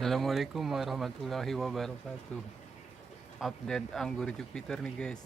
Assalamualaikum warahmatullahi wabarakatuh. Update anggur Jupiter nih guys.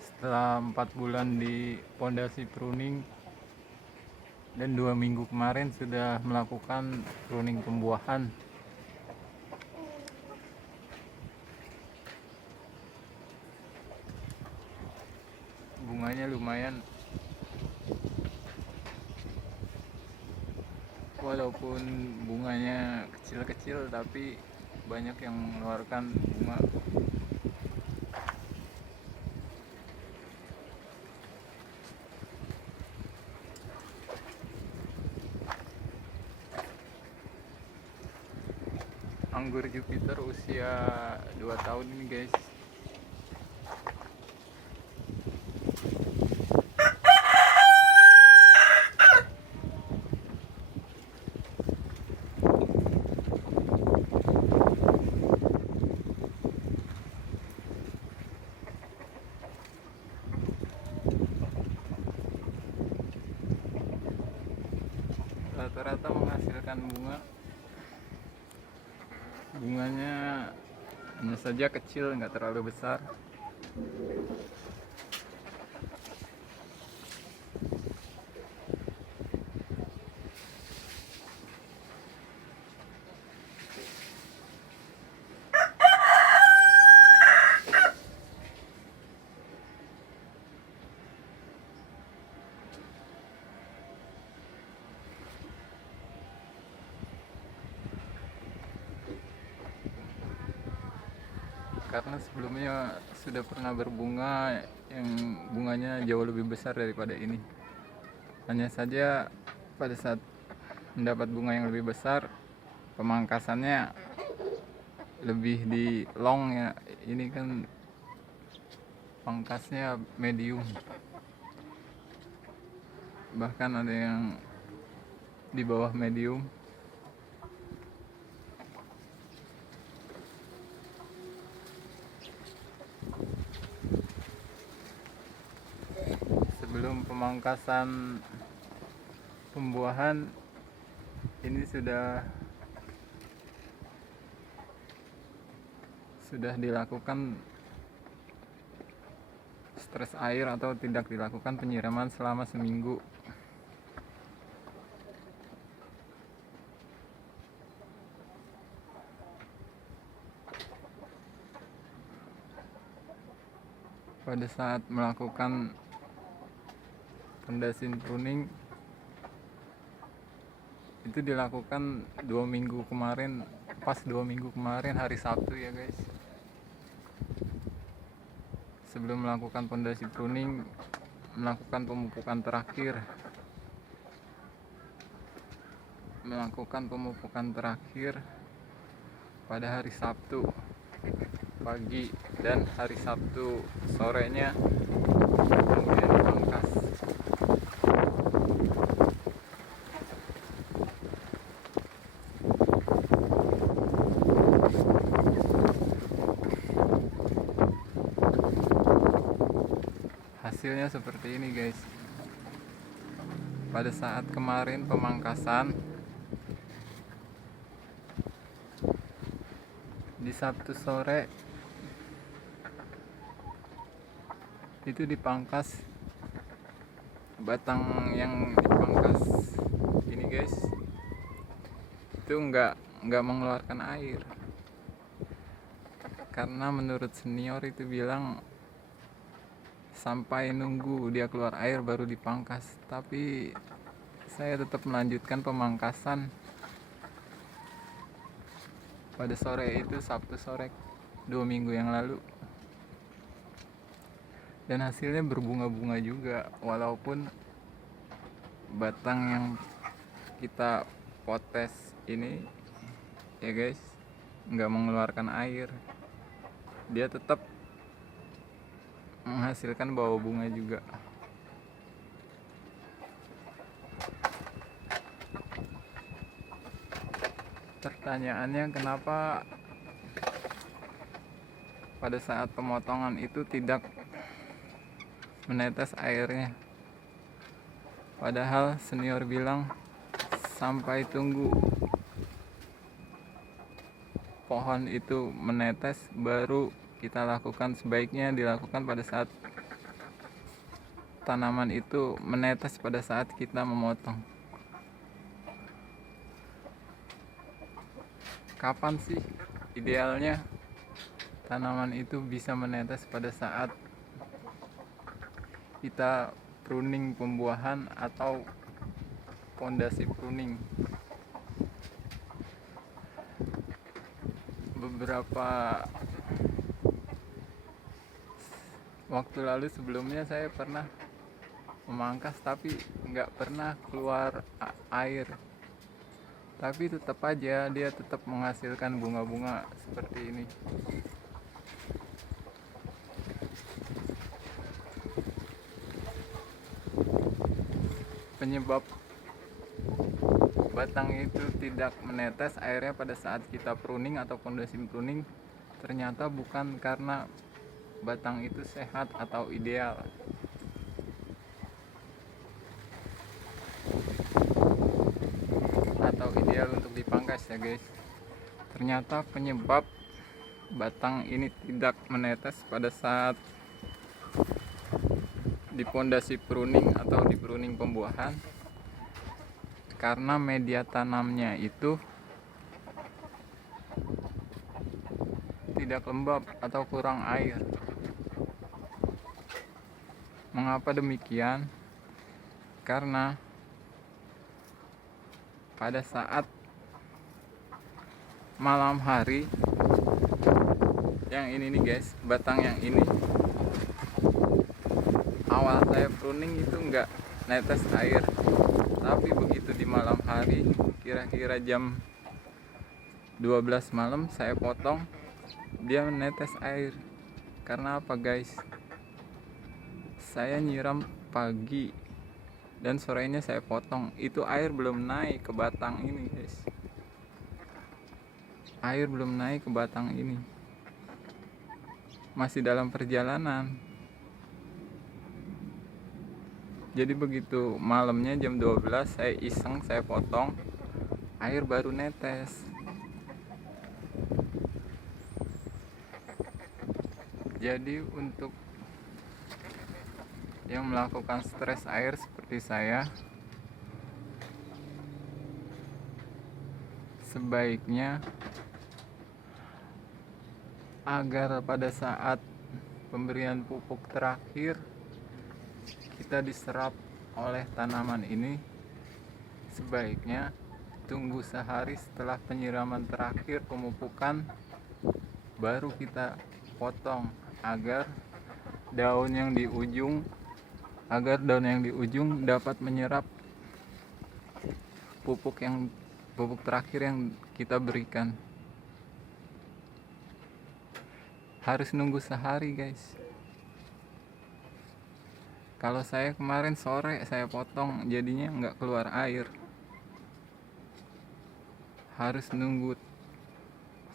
Setelah 4 bulan di pondasi pruning dan 2 minggu kemarin sudah melakukan pruning pembuahan. Bunganya lumayan, walaupun bunganya kecil-kecil tapi banyak yang mengeluarkan bunga. Anggur Jupiter usia 2 tahun ini guys. Rata-rata menghasilkan bunganya hanya saja kecil, nggak terlalu besar. Karena sebelumnya sudah pernah berbunga yang bunganya jauh lebih besar daripada ini. Hanya saja pada saat mendapat bunga yang lebih besar, pemangkasannya lebih di long ya. Ini kan pangkasnya medium, bahkan ada yang di bawah medium. Sebelum pemangkasan pembuahan ini sudah dilakukan stres air atau tidak dilakukan penyiraman selama seminggu. Pada saat melakukan pendasin pruning itu dilakukan 2 minggu kemarin, pas 2 minggu kemarin hari Sabtu ya guys. Sebelum melakukan pondasi pruning, melakukan pemupukan terakhir pada hari Sabtu pagi dan hari Sabtu sorenya, kemudian dipangkas. Hasilnya seperti ini guys. Pada saat kemarin pemangkasan di Sabtu sore itu dipangkas, batang yang dipangkas ini guys itu nggak mengeluarkan air, karena menurut senior itu bilang sampai nunggu dia keluar air baru dipangkas. Tapi saya tetap melanjutkan pemangkasan pada sore itu, Sabtu sore 2 minggu yang lalu, dan hasilnya berbunga-bunga juga, walaupun batang yang kita potes ini ya guys nggak mengeluarkan air, dia tetap menghasilkan bawah bunga juga. Pertanyaannya, kenapa pada saat pemotongan itu tidak menetes airnya? Padahal senior bilang sampai tunggu pohon itu menetes, baru kita lakukan. Sebaiknya dilakukan pada saat tanaman itu menetes, pada saat kita memotong. Kapan sih idealnya tanaman itu bisa menetes? Pada saat kita pruning pembuahan atau pondasi pruning. Beberapa waktu lalu sebelumnya saya pernah memangkas, tapi nggak pernah keluar air, tapi tetap aja dia tetap menghasilkan bunga-bunga seperti ini. Penyebab batang itu tidak menetes airnya pada saat kita pruning atau pondasi pruning ternyata bukan karena batang itu sehat atau ideal, untuk dipangkas ya guys. Ternyata penyebab batang ini tidak menetes pada saat di pondasi pruning atau di pruning pembuahan karena media tanamnya itu tidak lembab atau kurang air. Mengapa demikian? Karena pada saat malam hari, yang ini nih guys, batang yang ini awal saya pruning itu enggak netes air, tapi begitu di malam hari kira-kira jam 12 malam saya potong, dia menetes air. Karena apa guys? Saya nyiram pagi dan sorenya saya potong, itu air belum naik ke batang ini guys, air belum naik ke batang ini, masih dalam perjalanan. Jadi begitu malamnya jam 12 saya iseng, saya potong, air baru netes. Jadi untuk yang melakukan stres air seperti saya, sebaiknya agar pada saat pemberian pupuk terakhir kita diserap oleh tanaman ini, sebaiknya tunggu sehari setelah penyiraman terakhir pemupukan baru kita potong, agar daun yang di ujung dapat menyerap pupuk terakhir yang kita berikan. Harus nunggu sehari guys. Kalau saya kemarin sore saya potong, jadinya nggak keluar air. Harus nunggu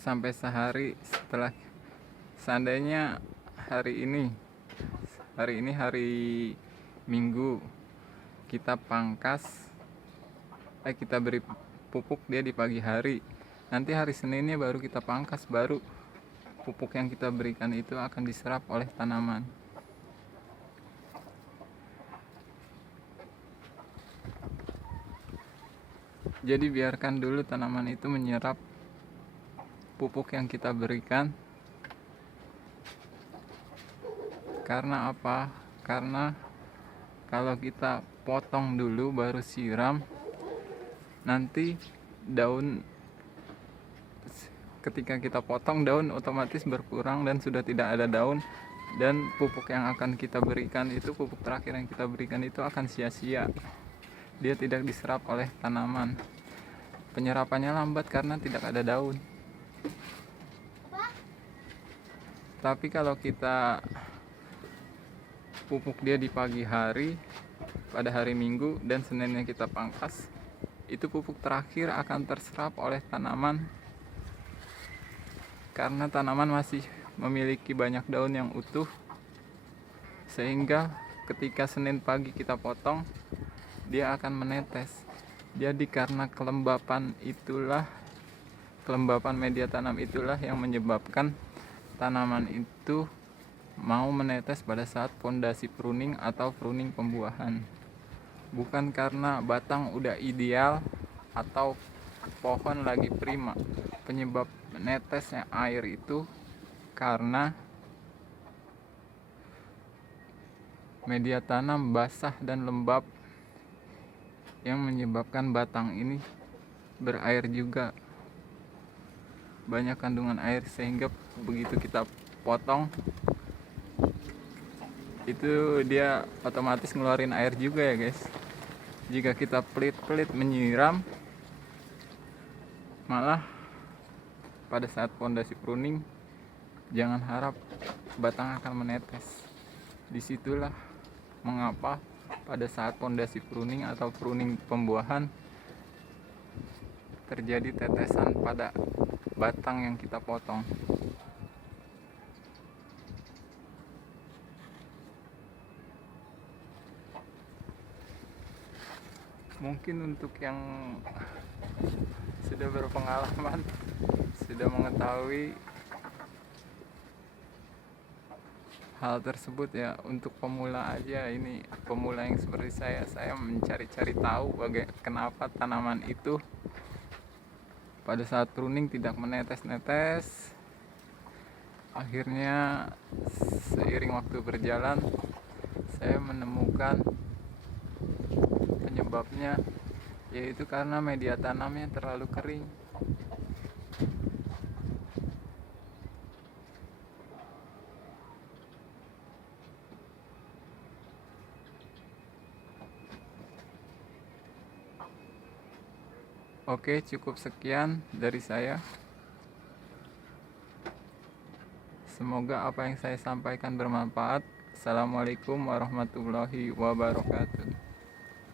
sampai sehari setelah. Seandainya hari ini hari Minggu kita pangkas, kita beri pupuk dia di pagi hari, nanti hari Seninnya baru kita pangkas, baru pupuk yang kita berikan itu akan diserap oleh tanaman. Jadi biarkan dulu tanaman itu menyerap pupuk yang kita berikan. Karena apa? Karena kalau kita potong dulu baru siram, nanti daun, ketika kita potong daun otomatis berkurang dan sudah tidak ada daun, dan pupuk yang akan kita berikan itu, pupuk terakhir yang kita berikan itu akan sia-sia. Dia tidak diserap oleh tanaman. Penyerapannya lambat karena tidak ada daun. Tapi kalau kita pupuk dia di pagi hari pada hari Minggu dan Seninnya kita pangkas, itu pupuk terakhir akan terserap oleh tanaman karena tanaman masih memiliki banyak daun yang utuh, sehingga ketika Senin pagi kita potong dia akan menetes. Jadi karena kelembapan itulah kelembapan media tanam itulah yang menyebabkan tanaman itu mau menetes pada saat pondasi pruning atau pruning pembuahan. Bukan karena batang udah ideal atau pohon lagi prima. Penyebab netesnya air itu karena media tanam basah dan lembab yang menyebabkan batang ini berair juga, banyak kandungan air, sehingga begitu kita potong itu dia otomatis ngeluarin air juga ya guys. Jika kita pelit-pelit menyiram, malah pada saat pondasi pruning jangan harap batang akan menetes. Disitulah mengapa pada saat pondasi pruning atau pruning pembuahan terjadi tetesan pada batang yang kita potong. Mungkin untuk yang sudah berpengalaman, sudah mengetahui hal tersebut ya. Untuk pemula aja, ini pemula yang seperti saya mencari-cari tahu kenapa tanaman itu pada saat pruning tidak menetes-netes. Akhirnya seiring waktu berjalan saya menemukan penyebabnya, yaitu karena media tanamnya terlalu kering. Oke, cukup sekian dari saya. Semoga apa yang saya sampaikan bermanfaat. Assalamualaikum warahmatullahi wabarakatuh.